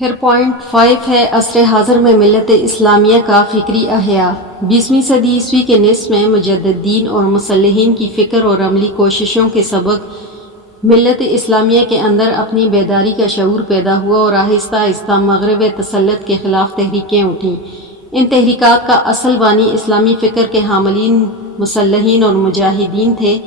پھر پوائنٹ 5 ہے عصر حاضر میں ملت اسلامیہ کا فکری احیاء۔ 20ویں صدی عیسوی کے نصف میں مجددین اور مصلحین کی فکر اور عملی کوششوں کے سبب ملت اسلامیہ کے اندر اپنی بیداری کا شعور پیدا ہوا اور آہستہ آہستہ مغرب تسلط کے خلاف تحریکیں اٹھیں۔ ان تحریکات کا اصل بانی اسلامی فکر کے حاملین مصلحین اور مجاہدین تھے۔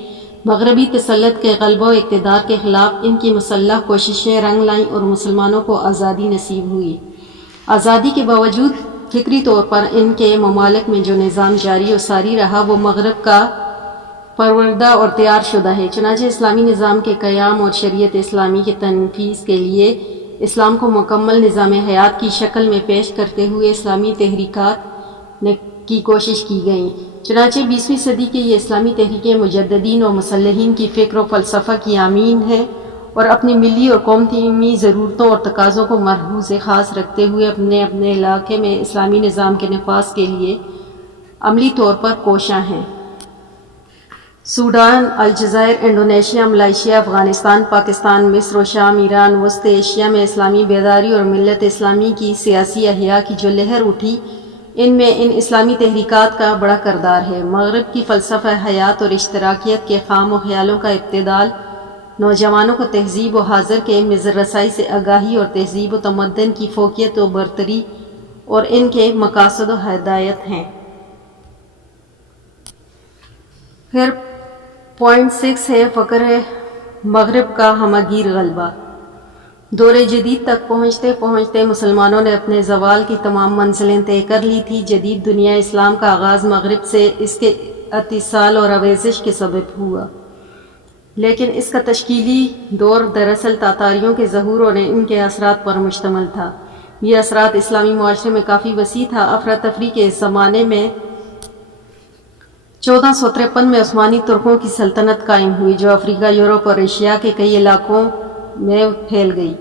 مغربی تسلط کے غلبہ و اقتدار کے خلاف ان کی مسلح کوششیں رنگ لائیں اور مسلمانوں کو آزادی نصیب ہوئی۔ آزادی کے باوجود فکری طور پر ان کے ممالک میں جو نظام جاری و ساری رہا وہ مغرب کا پروردہ اور تیار شدہ ہے۔ چنانچہ اسلامی نظام کے قیام اور شریعت اسلامی کے تنفیذ کے لیے اسلام کو مکمل نظام حیات کی شکل میں پیش کرتے ہوئے اسلامی تحریکات کی کوشش کی گئی۔ چنانچہ 20ویں صدی کے یہ اسلامی تحریکیں مجددین اور مصلحین کی فکر و فلسفہ کی امین ہیں اور اپنی ملی اور قومی ضرورتوں اور تقاضوں کو ملحوظ خاص رکھتے ہوئے اپنے اپنے علاقے میں اسلامی نظام کے نفاذ کے لیے عملی طور پر کوشاں ہیں۔ سوڈان، الجزائر، انڈونیشیا، ملائیشیا، افغانستان، پاکستان، مصر و شام، ایران، وسط ایشیا میں اسلامی بیداری اور ملت اسلامی کی سیاسی احیاء کی جو لہر اٹھی ان میں ان اسلامی تحریکات کا بڑا کردار ہے۔ مغرب کی فلسفہ حیات اور اشتراکیت کے خام و خیالوں کا ابتذال نوجوانوں کو تہذیب و حاضر کے مضر رسائی سے آگاہی اور تہذیب و تمدن کی فوقیت و برتری اور ان کے مقاصد و ہدایت ہیں۔ پھر پوائنٹ 6 ہے فقر مغرب کا ہمہ گیر غلبہ۔ دور جدید تک پہنچتے پہنچتے مسلمانوں نے اپنے زوال کی تمام منزلیں طے کر لی تھی۔ جدید دنیا اسلام کا آغاز مغرب سے اس کے اتصال اور آویزش کے سبب ہوا، لیکن اس کا تشکیلی دور دراصل تاتاریوں کے ظہور اور ان کے اثرات پر مشتمل تھا۔ یہ اثرات اسلامی معاشرے میں کافی وسیع تھا۔ افراتفری کے اس زمانے میں 1453 میں عثمانی ترکوں کی سلطنت قائم ہوئی جو افریقہ، یورپ اور ایشیا کے کئی علاقوں میں پھیل گئی۔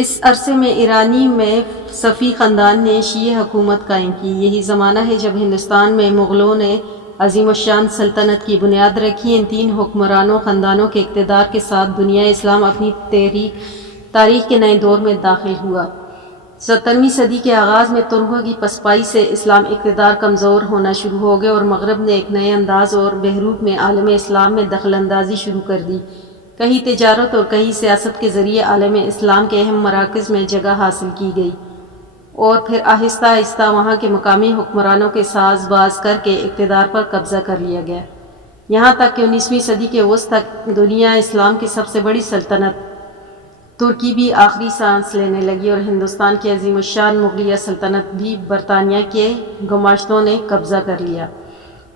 اس عرصے میں ایرانی میں صفوی خاندان نے شیعہ حکومت قائم کی۔ یہی زمانہ ہے جب ہندوستان میں مغلوں نے عظیم الشان سلطنت کی بنیاد رکھی۔ ان تین حکمرانوں خاندانوں کے اقتدار کے ساتھ دنیا اسلام اپنی تاریخ کے نئے دور میں داخل ہوا۔ 17ویں صدی کے آغاز میں ترکوں کی پسپائی سے اسلام اقتدار کمزور ہونا شروع ہو گئے اور مغرب نے ایک نئے انداز اور بحروپ میں عالم اسلام میں دخل اندازی شروع کر دی۔ کہیں تجارت اور کہیں سیاست کے ذریعے عالم اسلام کے اہم مراکز میں جگہ حاصل کی گئی اور پھر آہستہ آہستہ وہاں کے مقامی حکمرانوں کے ساز باز کر کے اقتدار پر قبضہ کر لیا گیا، یہاں تک کہ 19ویں صدی کے وسط تک دنیا اسلام کی سب سے بڑی سلطنت ترکی بھی آخری سانس لینے لگی اور ہندوستان کی عظیم الشان مغلیہ سلطنت بھی برطانیہ کے گماشتوں نے قبضہ کر لیا۔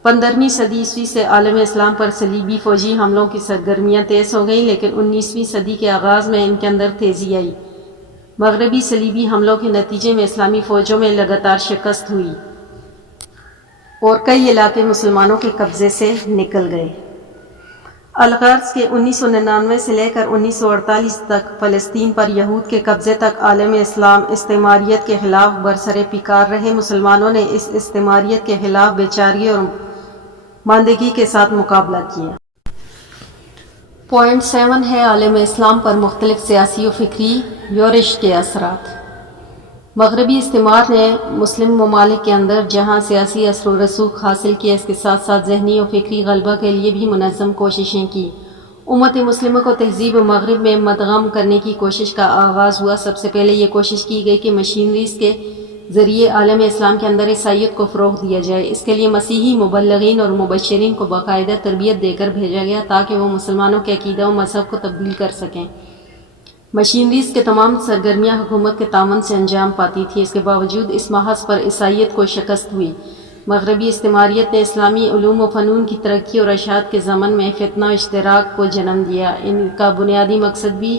15ویں صدی عیسوی سے عالم اسلام پر صلیبی فوجی حملوں کی سرگرمیاں تیز ہو گئیں، لیکن 19ویں صدی کے آغاز میں ان کے اندر تیزی آئی۔ مغربی صلیبی حملوں کے نتیجے میں اسلامی فوجوں میں لگاتار شکست ہوئی اور کئی علاقے مسلمانوں کے قبضے سے نکل گئے۔ الغرض کے 1999 سے لے کر 1948 تک فلسطین پر یہود کے قبضے تک عالم اسلام استعماریت کے خلاف برسر پیکار رہے۔ مسلمانوں نے اس استعماریت کے خلاف بیچارگی اور ماندگی کے ساتھ مقابلہ کیا۔ پوائنٹ 7 ہے عالم اسلام پر مختلف سیاسی و فکری یورش کے اثرات۔ مغربی استعمار نے مسلم ممالک کے اندر جہاں سیاسی اثر و رسوخ حاصل کیا، اس کے ساتھ ساتھ ذہنی و فکری غلبہ کے لیے بھی منظم کوششیں کی۔ امت مسلمہ کو تہذیب مغرب میں مدغم کرنے کی کوشش کا آغاز ہوا۔ سب سے پہلے یہ کوشش کی گئی کہ مشینریز کے ذریعے عالم اسلام کے اندر عیسائیت کو فروغ دیا جائے۔ اس کے لیے مسیحی مبلغین اور مبشرین کو باقاعدہ تربیت دے کر بھیجا گیا تاکہ وہ مسلمانوں کے عقیدہ و مذہب کو تبدیل کر سکیں۔ مشینریز کے تمام سرگرمیاں حکومت کے تعاون سے انجام پاتی تھیں، اس کے باوجود اس محاذ پر عیسائیت کو شکست ہوئی۔ مغربی استعماریت نے اسلامی علوم و فنون کی ترقی اور اشاعت کے ضمن میں فتنہ و اشتراک کو جنم دیا۔ ان کا بنیادی مقصد بھی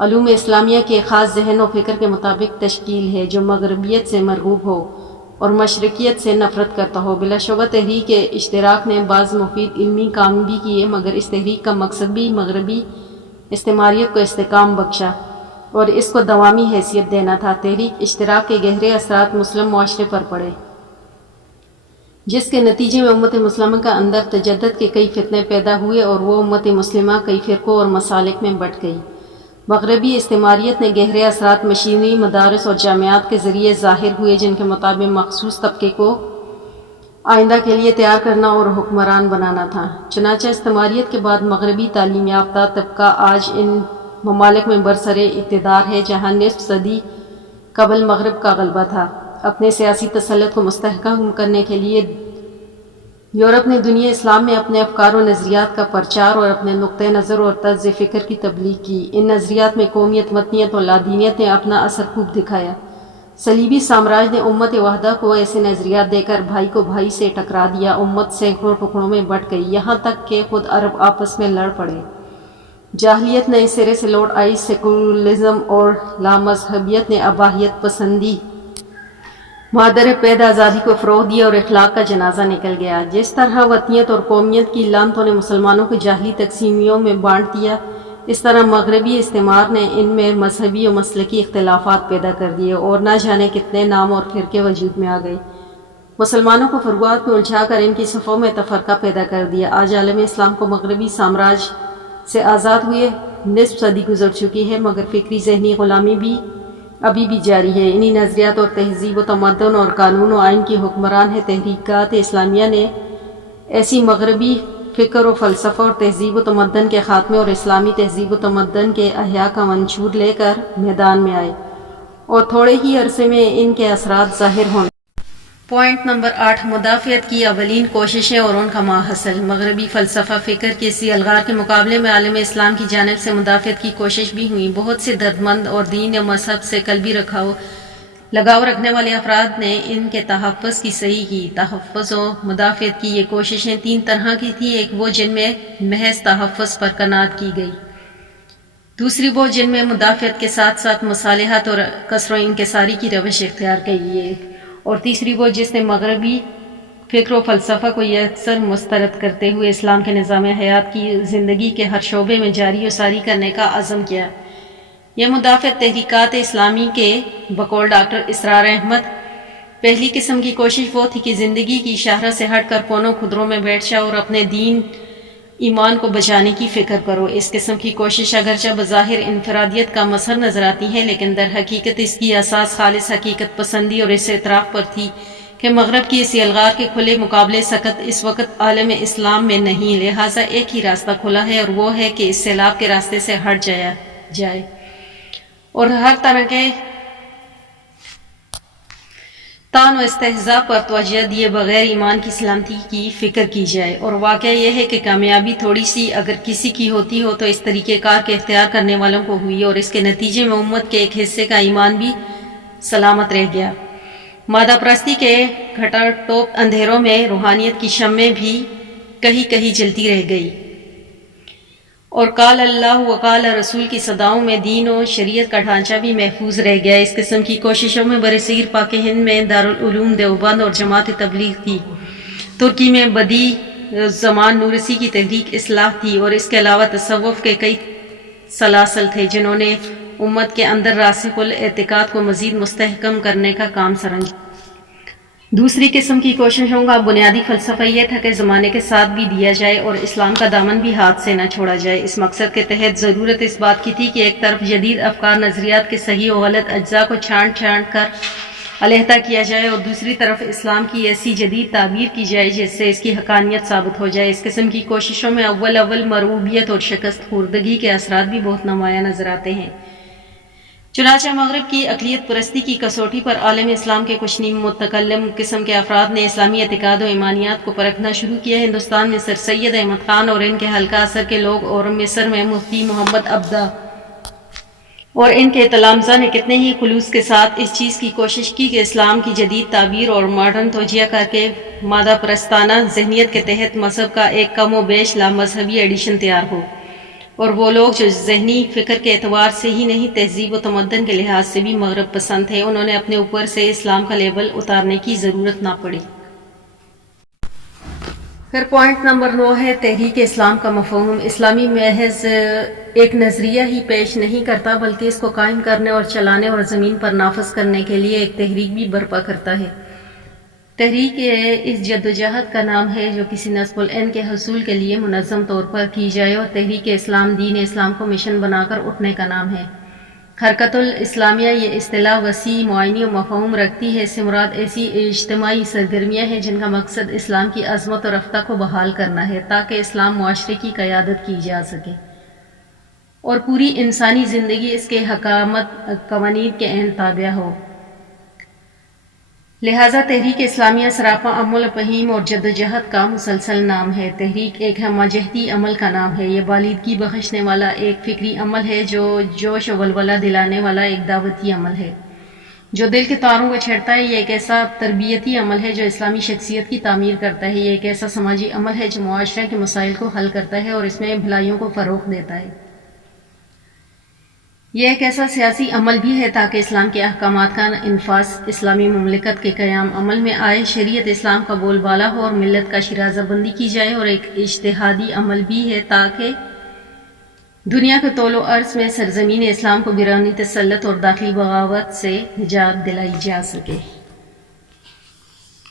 علوم اسلامیہ کے خاص ذہن و فکر کے مطابق تشکیل ہے جو مغربیت سے مرغوب ہو اور مشرقیت سے نفرت کرتا ہو۔ بلا شبہ تحریک اشتراک نے بعض مفید علمی کام بھی کیے، مگر اس تحریک کا مقصد بھی مغربی استعماریت کو استحکام بخشا اور اس کو دوامی حیثیت دینا تھا۔ تحریک اشتراک کے گہرے اثرات مسلم معاشرے پر پڑے، جس کے نتیجے میں امت مسلمہ کا اندر تجدد کے کئی فتنے پیدا ہوئے اور وہ امت مسلمہ کئی فرقوں اور مسالک میں بٹ گئی۔ مغربی استعماریت نے گہرے اثرات مشینری مدارس اور جامعات کے ذریعے ظاہر ہوئے، جن کے مطابق مخصوص طبقے کو آئندہ کے لیے تیار کرنا اور حکمران بنانا تھا۔ چنانچہ استعماریت کے بعد مغربی تعلیم یافتہ طبقہ آج ان ممالک میں برسر اقتدار ہے جہاں نصف صدی قبل مغرب کا غلبہ تھا۔ اپنے سیاسی تسلط کو مستحکم کرنے کے لیے یورپ نے دنیا اسلام میں اپنے افکار و نظریات کا پرچار اور اپنے نقطۂ نظر اور طرز فکر کی تبلیغ کی۔ ان نظریات میں قومیت، وطنیت اور لادینیت نے اپنا اثر خوب دکھایا۔ صلیبی سامراج نے امت وحدہ کو ایسے نظریات دے کر بھائی کو بھائی سے ٹکرا دیا۔ امت سینکڑوں ٹکڑوں میں بٹ گئی، یہاں تک کہ خود عرب آپس میں لڑ پڑے۔ جاہلیت نئے سرے سے لوٹ آئی، سیکولرزم اور لامذہبیت نے اباحیت پسندی مادر پید آزادی کو فروغ دیا اور اخلاق کا جنازہ نکل گیا۔ جس طرح وطنیت اور قومیت کی لعنتوں نے مسلمانوں کو جاہلی تقسیمیوں میں بانٹ دیا، اس طرح مغربی استعمار نے ان میں مذہبی و مسلکی اختلافات پیدا کر دیے اور نہ جانے کتنے نام اور فرقے وجود میں آ گئے۔ مسلمانوں کو فروعات میں الجھا کر ان کی صفوں میں تفرقہ پیدا کر دیا۔ آج عالم اسلام کو مغربی سامراج سے آزاد ہوئے نصف صدی گزر چکی ہے، مگر فکری ذہنی غلامی بھی ابھی بھی جاری ہے۔ انہی نظریات اور تہذیب و تمدن اور قانون و آئین کی حکمران ہے تحریکات اسلامیہ نے ایسی مغربی فکر و فلسفہ اور تہذیب و تمدن کے خاتمے اور اسلامی تہذیب و تمدن کے احیاء کا منشور لے کر میدان میں آئے اور تھوڑے ہی عرصے میں ان کے اثرات ظاہر ہونے۔ پوائنٹ نمبر 8، مدافعت کی اولین کوششیں اور ان کا ماحصل۔ مغربی فلسفہ فکر کے اسی الغار کے مقابلے میں عالم اسلام کی جانب سے مدافعت کی کوشش بھی ہوئی۔ بہت سے دردمند اور دین و مذہب سے قلبی لگاؤ رکھنے والے افراد نے ان کے تحفظ کی صحیح کی۔ تحفظ و مدافعت کی یہ کوششیں تین طرح کی تھیں، ایک وہ جن میں محض تحفظ پر قناعت کی گئی، دوسری وہ جن میں مدافعت کے ساتھ ساتھ مصالحت اور کسر و انکساری کی روش اختیار کی گئی، اور تیسری وہ جس نے مغربی فکر و فلسفہ کو یکسر مسترد کرتے ہوئے اسلام کے نظام حیات کی زندگی کے ہر شعبے میں جاری و ساری کرنے کا عزم کیا۔ یہ مدافعت تحریکات اسلامی کے بقول ڈاکٹر اسرار احمد پہلی قسم کی کوشش وہ تھی کہ زندگی کی شاہراہ سے ہٹ کر کونوں خدروں میں بیٹھ جاؤ اور اپنے دین ایمان کو بچانے کی فکر کرو۔ اس قسم کی کوشش اگرچہ بظاہر انفرادیت کا مظہر نظر آتی ہے، لیکن در حقیقت اس کی اساس خالص حقیقت پسندی اور اس اعتراف پر تھی کہ مغرب کی اسی الغار کے کھلے مقابلے سخت اس وقت عالم اسلام میں نہیں، لہٰذا ایک ہی راستہ کھلا ہے اور وہ ہے کہ اس سیلاب کے راستے سے ہٹ جایا جائے اور ہر طرح کے طعن و استہزاء پر توجہ دیے بغیر ایمان کی سلامتی کی فکر کی جائے۔ اور واقعہ یہ ہے کہ کامیابی تھوڑی سی اگر کسی کی ہوتی ہو تو اس طریقہ کار کے اختیار کرنے والوں کو ہوئی، اور اس کے نتیجے میں امت کے ایک حصے کا ایمان بھی سلامت رہ گیا۔ مادہ پرستی کے گھٹا ٹوپ اندھیروں میں روحانیت کی شمعیں بھی کہیں کہیں جلتی رہ گئی، اور قال اللہ و قال رسول کی صداؤں میں دین و شریعت کا ڈھانچہ بھی محفوظ رہ گیا۔ اس قسم کی کوششوں میں برصغیر پاک ہند میں دارالعلوم دیوبند اور جماعت تبلیغ تھی، ترکی میں بدیع الزمان نورسی کی تحریک اصلاح تھی، اور اس کے علاوہ تصوف کے کئی سلاسل تھے جنہوں نے امت کے اندر راسخ الاعتقاد کو مزید مستحکم کرنے کا کام سر انجام۔ دوسری قسم کی کوششوں کا بنیادی فلسفہ یہ تھا کہ زمانے کے ساتھ بھی دیا جائے اور اسلام کا دامن بھی ہاتھ سے نہ چھوڑا جائے۔ اس مقصد کے تحت ضرورت اس بات کی تھی کہ ایک طرف جدید افکار نظریات کے صحیح و غلط اجزاء کو چھانٹ کر علیحدہ کیا جائے، اور دوسری طرف اسلام کی ایسی جدید تعبیر کی جائے جس سے اس کی حقانیت ثابت ہو جائے۔ اس قسم کی کوششوں میں اول مرعوبیت اور شکست خوردگی کے اثرات بھی بہت نمایاں نظر آتے ہیں۔ چنانچہ مغرب کی اقلیت پرستی کی کسوٹی پر عالم اسلام کے کچھ نیم متکلم قسم کے افراد نے اسلامی اعتقاد و ایمانیات کو پرکھنا شروع کیا۔ ہندوستان میں سر سید احمد خان اور ان کے حلقہ اثر کے لوگ، اور مصر میں مفتی محمد عبدہ اور ان کے تلامذہ نے کتنے ہی خلوص کے ساتھ اس چیز کی کوشش کی کہ اسلام کی جدید تعبیر اور ماڈرن توجیہ کر کے مادہ پرستانہ ذہنیت کے تحت مذہب کا ایک کم و بیش لامذہبی ایڈیشن تیار ہو، اور وہ لوگ جو ذہنی فکر کے اعتبار سے ہی نہیں تہذیب و تمدن کے لحاظ سے بھی مغرب پسند تھے، انہوں نے اپنے اوپر سے اسلام کا لیبل اتارنے کی ضرورت نہ پڑی۔ پھر پوائنٹ نمبر 9 ہے تحریک اسلام کا مفہوم۔ اسلامی محض ایک نظریہ ہی پیش نہیں کرتا بلکہ اس کو قائم کرنے اور چلانے اور زمین پر نافذ کرنے کے لیے ایک تحریک بھی برپا کرتا ہے۔ تحریک اس جدوجہد کا نام ہے جو کسی نصب العین کے حصول کے لیے منظم طور پر کی جائے، اور تحریک اسلام دین اسلام کو مشن بنا کر اٹھنے کا نام ہے۔ حرکت الاسلامیہ یہ اصطلاح وسیع معنی و مفہوم رکھتی ہے۔ اس سے مراد ایسی اجتماعی سرگرمیاں ہیں جن کا مقصد اسلام کی عظمت و رفتہ کو بحال کرنا ہے تاکہ اسلام معاشرے کی قیادت کی جا سکے اور پوری انسانی زندگی اس کے حکامت قوانین کے عین تابع ہو۔ لہٰذا تحریک اسلامیہ سراپا عمل فہیم اور جدوجہد کا مسلسل نام ہے۔ تحریک ایک ہمہ جہتی عمل کا نام ہے۔ یہ بالیدگی بخشنے والا ایک فکری عمل ہے جو جوش و ولولہ دلانے والا ایک دعوتی عمل ہے جو دل کے تاروں کو چھیڑتا ہے۔ یہ ایک ایسا تربیتی عمل ہے جو اسلامی شخصیت کی تعمیر کرتا ہے۔ یہ ایک ایسا سماجی عمل ہے جو معاشرے کے مسائل کو حل کرتا ہے اور اس میں بھلائیوں کو فروغ دیتا ہے۔ یہ ایک ایسا سیاسی عمل بھی ہے تاکہ اسلام کے احکامات کا انفاذ اسلامی مملکت کے قیام عمل میں آئے، شریعت اسلام کا بول بالا ہو اور ملت کا شیرازہ بندی کی جائے، اور ایک اجتہادی عمل بھی ہے تاکہ دنیا کے طول و عرض میں سرزمین اسلام کو بیرونی تسلط اور داخلی بغاوت سے نجات دلائی جا سکے۔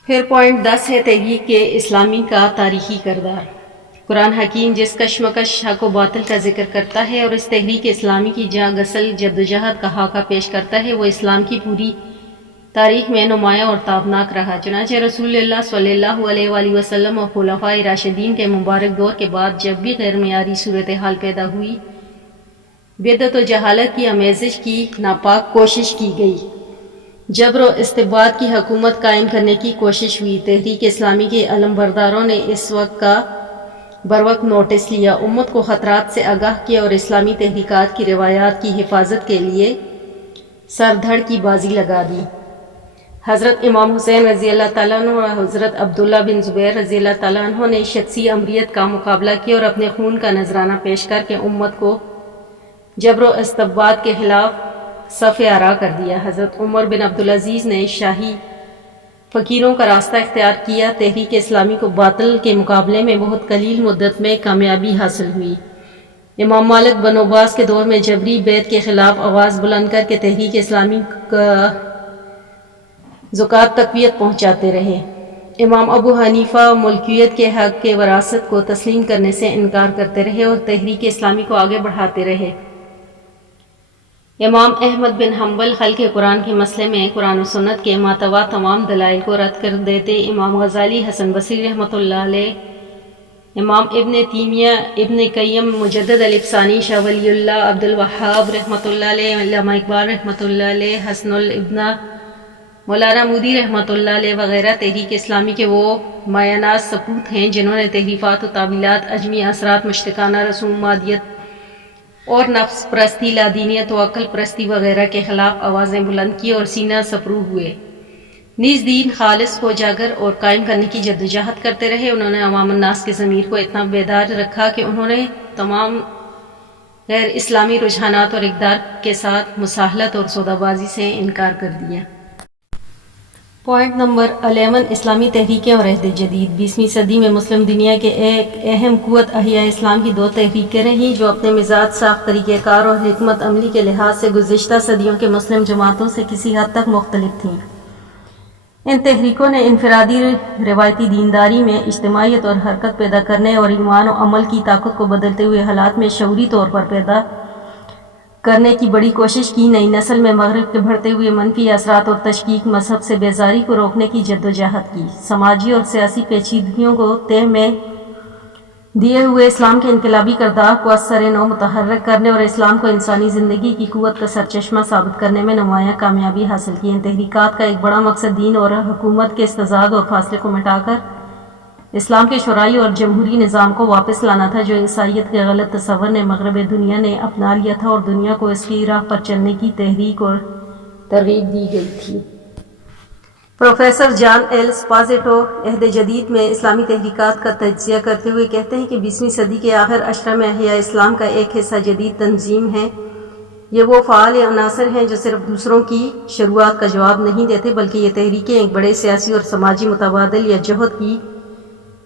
پھر پوائنٹ 10 ہے تحریک اسلامی کا تاریخی کردار۔ قرآن حکیم جس کشمکش حق و باطل کا ذکر کرتا ہے اور اس تحریک اسلامی کی جاں گسل جدوجہد کا خاکہ پیش کرتا ہے، وہ اسلام کی پوری تاریخ میں نمایاں اور تابناک رہا۔ چنانچہ رسول اللہ صلی اللہ علیہ وآلہ وسلم اور خلفائے راشدین کے مبارک دور کے بعد جب بھی غیر معیاری صورتحال پیدا ہوئی، بدعت و جہالت کی آمیزش کی ناپاک کوشش کی گئی، جبر و استبداد کی حکومت قائم کرنے کی کوشش ہوئی، تحریک اسلامی کے علمبرداروں نے اس وقت کا بروقت نوٹس لیا، امت کو خطرات سے آگاہ کیا اور اسلامی تحریکات کی روایات کی حفاظت کے لیے سر دھڑ کی بازی لگا دی۔ حضرت امام حسین رضی اللہ تعالیٰ عنہ اور حضرت عبداللہ بن زبیر رضی اللہ تعالیٰ عنہ نے شخصی امریت کا مقابلہ کیا اور اپنے خون کا نذرانہ پیش کر کے امت کو جبر و استبداد کے خلاف صف آرا کر دیا۔ حضرت عمر بن عبدالعزیز نے شاہی فقیروں کا راستہ اختیار کیا۔ تحریک اسلامی کو باطل کے مقابلے میں بہت قلیل مدت میں کامیابی حاصل ہوئی۔ امام مالک بن عباس کے دور میں جبری بیعت کے خلاف آواز بلند کر کے تحریک اسلامی کا زکوٰۃ تقویت پہنچاتے رہے۔ امام ابو حنیفہ ملکیت کے حق کے وراثت کو تسلیم کرنے سے انکار کرتے رہے اور تحریک اسلامی کو آگے بڑھاتے رہے۔ امام احمد بن حنبل خلق قرآن کے مسئلے میں قرآن و سنت کے ماتوا تمام دلائل کو رد کر دیتے۔ امام غزالی، حسن بصری رحمۃ اللہ علیہ، امام ابن تیمیہ، ابن قیم، مجدد الافسانی، شاہ ولی اللہ، عبد الوہاب رحمۃ اللہ علیہ، علامہ اقبال رحمۃ اللہ علیہ، حسن الابنہ، مولانا مودی رحمۃ اللہ علیہ وغیرہ تحریک اسلامی کے وہ مایاناز سپوت ہیں جنہوں نے تحریفات و تعویلات، اجمی اثرات، مشرکانہ رسوماتیت اور نفس پرستی، لادینیت و عقل پرستی وغیرہ کے خلاف آوازیں بلند کی اور سینہ سپرو ہوئے، نیز دین خالص کو اجاگر اور قائم کرنے کی جدوجہد کرتے رہے۔ انہوں نے عوام الناس کے ضمیر کو اتنا بیدار رکھا کہ انہوں نے تمام غیر اسلامی رجحانات اور اقدار کے ساتھ مساہلت اور سودا بازی سے انکار کر دیا۔ پوائنٹ نمبر 11 اسلامی تحریکیں اور عہد جدید۔ 20ویں صدی میں مسلم دنیا کے ایک اہم قوت احیاء اسلام کی دو تحریکیں رہیں جو اپنے مزاج، ساخت، طریقہ کار اور حکمت عملی کے لحاظ سے گزشتہ صدیوں کے مسلم جماعتوں سے کسی حد تک مختلف تھیں۔ ان تحریکوں نے انفرادی روایتی دینداری میں اجتماعیت اور حرکت پیدا کرنے اور ایمان و عمل کی طاقت کو بدلتے ہوئے حالات میں شعوری طور پر پیدا کرنے کی بڑی کوشش کی۔ نئی نسل میں مغرب کے بڑھتے ہوئے منفی اثرات اور تشکیک، مذہب سے بیزاری کو روکنے کی جدوجہد کی۔ سماجی اور سیاسی پیچیدگیوں کو تہ میں دیے ہوئے اسلام کے انقلابی کردار کو از سر نو متحرک کرنے اور اسلام کو انسانی زندگی کی قوت کا سرچشمہ ثابت کرنے میں نمایاں کامیابی حاصل کی۔ ان تحریکات کا ایک بڑا مقصد دین اور حکومت کے استضاد اور فاصلے کو مٹا کر اسلام کے شرعی اور جمہوری نظام کو واپس لانا تھا جو عیسائیت کے غلط تصور نے مغرب دنیا نے اپنا لیا تھا اور دنیا کو اس کی راہ پر چلنے کی تحریک اور ترغیب دی گئی تھی۔ پروفیسر جان ایل اسپازیٹو عہد جدید میں اسلامی تحریکات کا تجزیہ کرتے ہوئے کہتے ہیں کہ 20ویں صدی کے آخر اشرہ میں احیاء اسلام کا ایک حصہ جدید تنظیم ہے۔ یہ وہ فعال عناصر ہیں جو صرف دوسروں کی شروعات کا جواب نہیں دیتے بلکہ یہ تحریکیں ایک بڑے سیاسی اور سماجی متبادل یا جہد کی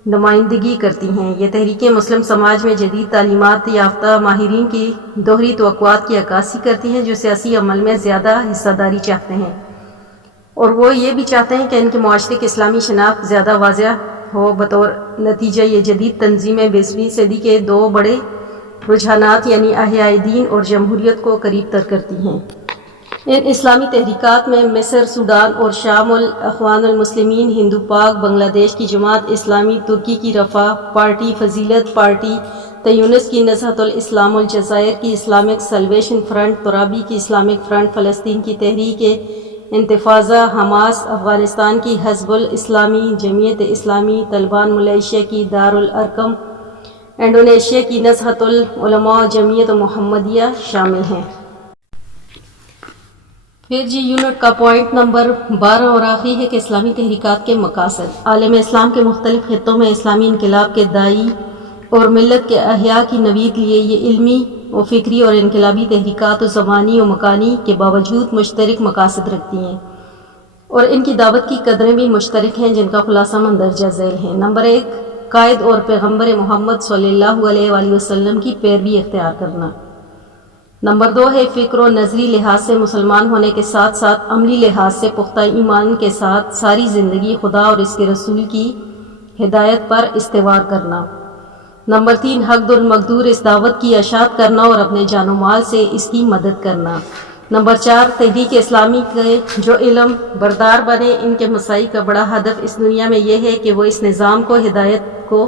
نمائندگی کرتی ہیں۔ یہ تحریکیں مسلم سماج میں جدید تعلیمات یافتہ ماہرین کی دوہری توقعات کی عکاسی کرتی ہیں جو سیاسی عمل میں زیادہ حصہ داری چاہتے ہیں۔ اور وہ یہ بھی چاہتے ہیں کہ ان کے معاشرے کی اسلامی شناخت زیادہ واضح ہو۔ بطور نتیجہ یہ جدید تنظیمیں 20ویں صدی کے دو بڑے رجحانات یعنی احیاء دین اور جمہوریت کو قریب تر کرتی ہیں۔ ان اسلامی تحریکات میں مصر، سوڈان اور شام الاخوان المسلمین، ہندو پاک، بنگلہ دیش کی جماعت اسلامی، ترکی کی رفاہ پارٹی، فضیلت پارٹی، تیونس کی نہضت الاسلام، الجزائر کی اسلامک سلویشن فرنٹ، ترابی کی اسلامک فرنٹ، فلسطین کی تحریک انتفاضہ، حماس، افغانستان کی حزب الاسلامی، جمعیت اسلامی، طالبان، ملائیشیا کی دارالارقم، انڈونیشیا کی نہضت العلماء، جمعیت محمدیہ شامل ہیں۔ پھر یونٹ کا پوائنٹ نمبر 12 اور آخری ہے کہ اسلامی تحریکات کے مقاصد۔ عالم اسلام کے مختلف خطوں میں اسلامی انقلاب کے داعی اور ملت کے احیاء کی نوید لیے یہ علمی و فکری اور انقلابی تحریکات و زمانی و مکانی کے باوجود مشترک مقاصد رکھتی ہیں، اور ان کی دعوت کی قدریں بھی مشترک ہیں جن کا خلاصہ مندرجہ ذیل ہے۔ نمبر 1، قائد اور پیغمبر محمد صلی اللہ علیہ وآلہ وسلم کی پیروی اختیار کرنا۔ نمبر 2 ہے فکر و نظری لحاظ سے مسلمان ہونے کے ساتھ ساتھ عملی لحاظ سے پختہ ایمان کے ساتھ ساری زندگی خدا اور اس کے رسول کی ہدایت پر استوار کرنا۔ نمبر 3، حق المقدور اس دعوت کی اشاعت کرنا اور اپنے جان و مال سے اس کی مدد کرنا۔ نمبر 4، تحریک اسلامی کے جو علم بردار بنے، ان کے مساعی کا بڑا ہدف اس دنیا میں یہ ہے کہ وہ اس نظام کو، ہدایت کو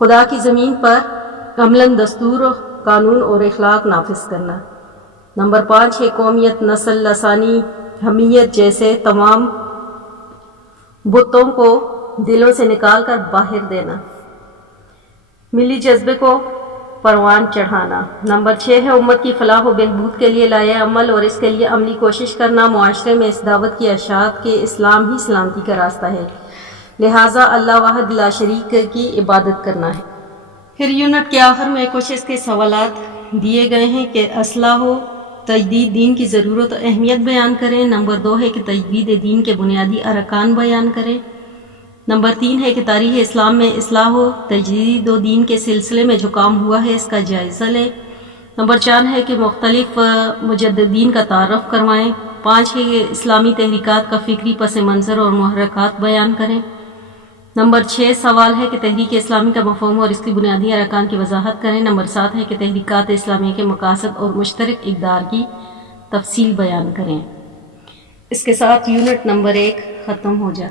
خدا کی زمین پر عملاً دستور، قانون اور اخلاق نافذ کرنا۔ نمبر 5 ہے قومیت، نسل، لسانی حمیت جیسے تمام بتوں کو دلوں سے نکال کر باہر دینا، ملی جذبے کو پروان چڑھانا۔ نمبر 6 ہے امت کی فلاح و بہبود کے لیے لائے عمل اور اس کے لیے عملی کوشش کرنا۔ معاشرے میں اس دعوت کی اشاعت کے اسلام ہی سلامتی کا راستہ ہے، لہٰذا اللہ واحد لا شریک کی عبادت کرنا ہے۔ پھر یونٹ کے آخر میں کچھ اس کے سوالات دیے گئے ہیں کہ اصلاح و تجدید دین کی ضرورت و اہمیت بیان کریں۔ نمبر 2 ہے کہ تجدید دین کے بنیادی ارکان بیان کریں۔ نمبر 3 ہے کہ تاریخ اسلام میں اصلاح و تجدید و دین کے سلسلے میں جو کام ہوا ہے اس کا جائزہ لیں۔ نمبر 4 ہے کہ مختلف مجددین کا تعارف کروائیں۔ 5 ہے کہ اسلامی تحریکات کا فکری پس منظر اور محرکات بیان کریں۔ نمبر 6 سوال ہے کہ تحریک اسلامی کا مفہوم اور اس کی بنیادی ارکان کی وضاحت کریں۔ نمبر 7 ہے کہ تحریکات اسلامیہ کے مقاصد اور مشترک اقدار کی تفصیل بیان کریں۔ اس کے ساتھ یونٹ نمبر 1 ختم ہو جاتا ہے۔